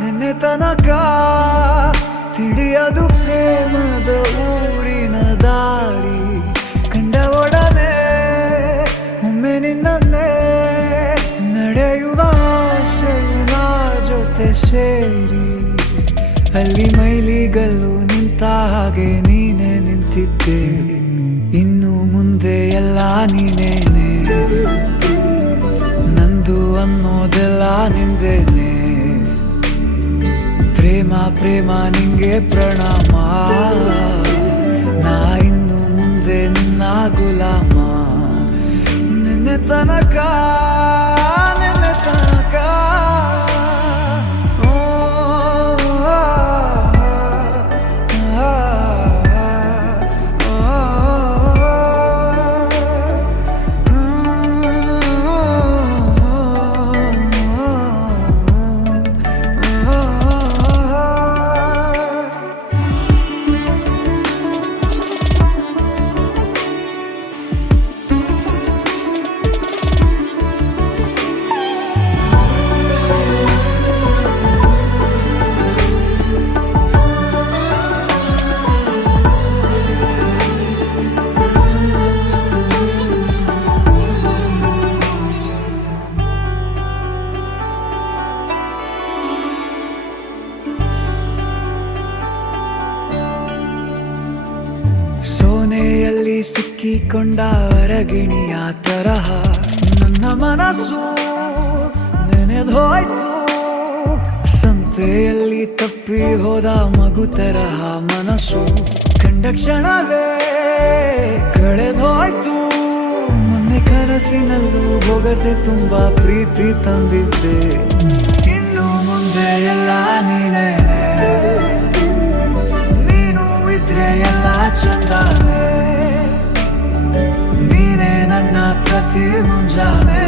ನಿನ್ನೆ ತನಕ ತಿಳಿಯದು ಪ್ರೇಮದ ಊರಿನ ದಾರಿ. ಕಂಡ ಒಡನೆ ಒಮ್ಮೆ ನಿನ್ನೇ ನಡೆಯುವ ಆಸೆಯ ಜೊತೆ ಸೇರಿ, ಅಲ್ಲಿ ಮೈಲಿಗಲ್ಲು ನಿಂತ ಹಾಗೆ ನೀನೆ ನಿಂತಿದ್ದೆ. ಇನ್ನು ಮುಂದೆ ಎಲ್ಲ ನೀನೇನೆ, ನಂದು ಅನ್ನೋದೆಲ್ಲ ನಿಂದೇನೆ. ಪ್ರೇಮ ಪ್ರೇಮ ನಿಂಗೆ ಪ್ರಣಾಮ, ನಾ ಇನ್ನು ಮುಂದೆ ನಿನ್ನ ಗುಲಾಮ. ನಿನ್ನೆ ತನಕ ಸೋನೆಯಲ್ಲಿ ಸಿಕ್ಕಿಕೊಂಡ ಅರಗಿಣಿಯ ತರಹ ನನ್ನ ಮನಸ್ಸು ನೆನೆದೋಯ್ತು. ಸಂತೆಯಲ್ಲಿ ತಪ್ಪಿ ಹೋದ ಮಗು ತರಹ ಮನಸ್ಸು ಕಂಡ ಕ್ಷಣವೇ ಕಳೆದೋಯ್ತು. ಮೊನ್ನೆ ಕನಸಿನಲ್ಲೂ ಬೊಗಸೆ ತುಂಬಾ ಪ್ರೀತಿ ತಂದಿದ್ದೆ. ಇನ್ನು ಮುಂದೆ ಎಲ್ಲ ನೀನೇ, ನೀನು ಇದ್ರೆ ಎಲ್ಲ ಚಂದಾನೆ. ನೀನೇ ನನ್ನ ಪ್ರತಿ ಮುಂಜಾನೆ.